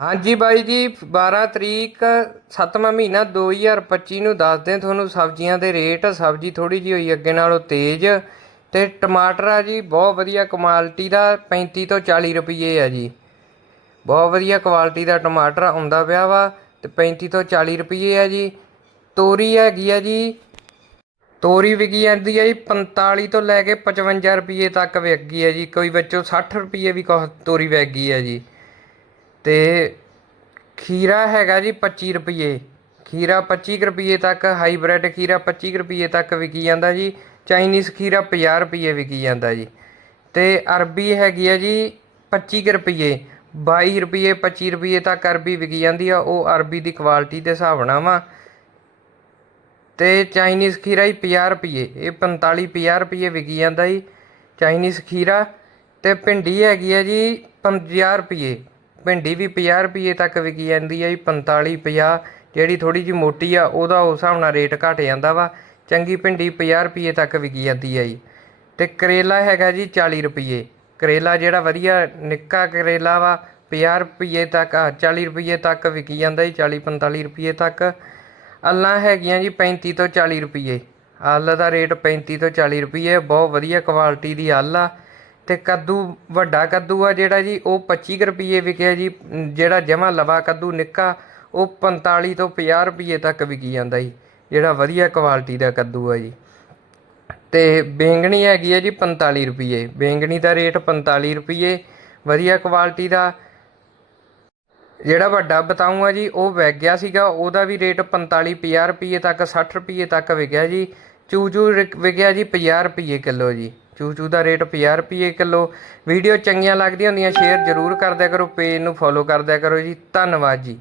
ਹਾਂਜੀ ਬਾਈ ਜੀ 12 ਤਰੀਕ 7ਵਾਂ ਮਹੀਨਾ 2025 ਨੂੰ ਦੱਸਦੇ ਤੁਹਾਨੂੰ ਸਬਜ਼ੀਆਂ ਦੇ ਰੇਟ। ਸਬਜ਼ੀ ਥੋੜੀ ਜਿਹੀ ਹੋਈ ਅੱਗੇ ਨਾਲੋਂ ਤੇਜ਼ ਤੇ ਟਮਾਟਰ ਆ ਜੀ, ਬਹੁਤ ਵਧੀਆ ਕੁਆਲਿਟੀ ਦਾ 35 ਤੋਂ 40 ਰੁਪਏ ਆ ਜੀ। ਬਹੁਤ ਵਧੀਆ ਕੁਆਲਿਟੀ ਦਾ ਟਮਾਟਰ ਆਉਂਦਾ ਪਿਆ ਵਾ ਤੇ 35 ਤੋਂ 40 ਰੁਪਏ ਆ ਜੀ। ਤੋਰੀ ਹੈਗੀ ਆ ਜੀ, ਤੋਰੀ ਵਿਕੀ ਜਾਂਦੀ ਹੈ ਜੀ 45 ਤੋਂ ਲੈ ਕੇ 55 ਰੁਪਏ ਤੱਕ ਵਿਕ ਗਈ ਹੈ ਜੀ। ਕੋਈ ਵਿੱਚੋਂ 60 ਰੁਪਏ ਵੀ ਕੁਛ ਤੋਰੀ ਵਿਕ ਗਈ ਹੈ ਜੀ। ਅਤੇ ਖੀਰਾ ਹੈਗਾ ਜੀ ਪੱਚੀ ਰੁਪਈਏ। ਖੀਰਾ ਪੱਚੀ ਕੁ ਰੁਪਈਏ ਤੱਕ, ਹਾਈਬ੍ਰਿਡ ਖੀਰਾ ਪੱਚੀ ਕੁ ਰੁਪਈਏ ਤੱਕ ਵਿਕੀ ਜਾਂਦਾ ਜੀ। ਚਾਈਨੀਜ਼ ਖੀਰਾ ਪੰਜਾਹ ਰੁਪਈਏ ਵਿਕੀ ਜਾਂਦਾ ਜੀ। ਅਤੇ ਅਰਬੀ ਹੈਗੀ ਆ ਜੀ ਪੱਚੀ ਕੁ ਰੁਪਈਏ। ਬਾਈ ਰੁਪਈਏ, ਪੱਚੀ ਰੁਪਈਏ ਤੱਕ ਅਰਬੀ ਵਿਕੀ ਜਾਂਦੀ ਆ। ਉਹ ਅਰਬੀ ਦੀ ਕੁਆਲਿਟੀ ਦੇ ਹਿਸਾਬ ਨਾਲ ਵਾ। ਅਤੇ ਚਾਈਨੀਜ਼ ਖੀਰਾ ਹੀ ਪੰਜਾਹ ਰੁਪਈਏ। ਇਹ ਪੰਤਾਲੀ ਪੰਜਾਹ ਰੁਪਈਏ ਵਿਕੀ ਜਾਂਦਾ ਜੀ ਚਾਈਨੀਜ਼ ਖੀਰਾ। ਅਤੇ ਭਿੰਡੀ ਹੈਗੀ ਆ ਜੀ ਪੰਜਾਹ ਰੁਪਈਏ। ਭਿੰਡੀ ਵੀ 50 ਰੁਪਏ ਤੱਕ ਵਿਕੀ ਜਾਂਦੀ ਹੈ ਜੀ 45 50 ਜਿਹੜੀ ਥੋੜੀ ਜਿਹੀ ਮੋਟੀ ਆ, ਉਹਦਾ ਉਸ ਹਿਸਾਬ ਨਾਲ ਰੇਟ ਘਟ ਜਾਂਦਾ ਵਾ। ਚੰਗੀ ਭਿੰਡੀ 50 ਰੁਪਏ ਤੱਕ ਵਿਕੀ ਜਾਂਦੀ ਹੈ ਜੀ। ਤੇ ਕਰੇਲਾ ਹੈਗਾ ਜੀ 40 ਰੁਪਏ ਕਰੇਲਾ ਜਿਹੜਾ ਵਧੀਆ ਨਿੱਕਾ ਕਰੇਲਾ ਵਾ 50 ਰੁਪਏ ਤੱਕ ਆ 40 ਰੁਪਏ ਤੱਕ ਵਿਕੀ ਜਾਂਦਾ ਜੀ 40 45 ਰੁਪਏ ਤੱਕ। ਅੱਲਾਂ ਹੈਗੀਆਂ ਜੀ 35 ਤੋਂ 40 ਰੁਪਏ ਅੱਲ ਦਾ ਰੇਟ 35 ਤੋਂ 40 ਰੁਪਏ ਬਹੁਤ ਵਧੀਆ ਕੁਆਲਿਟੀ ਦੀ ਅੱਲ ਆ। ਤੇ ਕੱਦੂ ਵੱਡਾ ਕੱਦੂ ਆ ਜਿਹੜਾ ਜੀ, ਉਹ 25 ਕੁ ਰੁਪਏ ਵਿਕਿਆ ਜੀ, ਜਿਹੜਾ ਜਮਾ ਲਵਾ ਕੱਦੂ ਨਿੱਕਾ, ਉਹ 45 ਤੋਂ 50 ਰੁਪਏ ਤੱਕ ਵਿਕੀ ਜਾਂਦਾ ਜੀ, ਜਿਹੜਾ ਵਧੀਆ ਕੁਆਲਿਟੀ ਦਾ ਕੱਦੂ ਆ ਜੀ। ਤੇ ਬੈਂਗਣੀ ਹੈਗੀ ਹੈ ਜੀ 45 ਰੁਪਏ ਬੈਂਗਣੀ ਦਾ ਰੇਟ 45 ਰੁਪਏ ਵਧੀਆ ਕੁਆਲਿਟੀ ਦਾ। ਜਿਹੜਾ ਵੱਡਾ ਬਤਾਊ ਆ ਜੀ, ਉਹ ਵਿਕ ਗਿਆ ਸੀਗਾ, ਉਹਦਾ ਵੀ ਰੇਟ 45 50 ਰੁਪਏ ਤੱਕ 60 ਰੁਪਏ ਤੱਕ ਵਿਕਿਆ ਜੀ, ਚੂਚੂ ਰਿਕ- ਵਿਕਿਆ ਜੀ 50 ਰੁਪਏ ਕਿਲੋ ਜੀ। ਚੂਚੂ ਦਾ ਰੇਟ 50 ਰੁਪਏ ਕਿਲੋ। ਵੀਡੀਓ ਚੰਗੀਆਂ ਲੱਗਦੀਆਂ ਹੁੰਦੀਆਂ, ਸ਼ੇਅਰ ਜ਼ਰੂਰ ਕਰਦਿਆ ਕਰੋ, ਪੇਜ ਨੂੰ ਫੋਲੋ ਕਰਦਿਆ ਕਰੋ ਜੀ। ਧੰਨਵਾਦ ਜੀ।